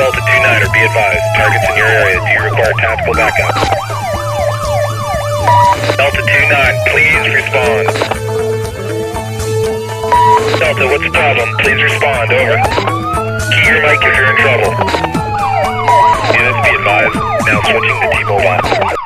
Delta 29er, be advised. Targets in your area. Do you require tactical backup? Delta 29, please respond. Delta, what's the problem? Please respond. Over. Key your mic if you're in trouble. Units, be advised. Now switching to T-Mobile.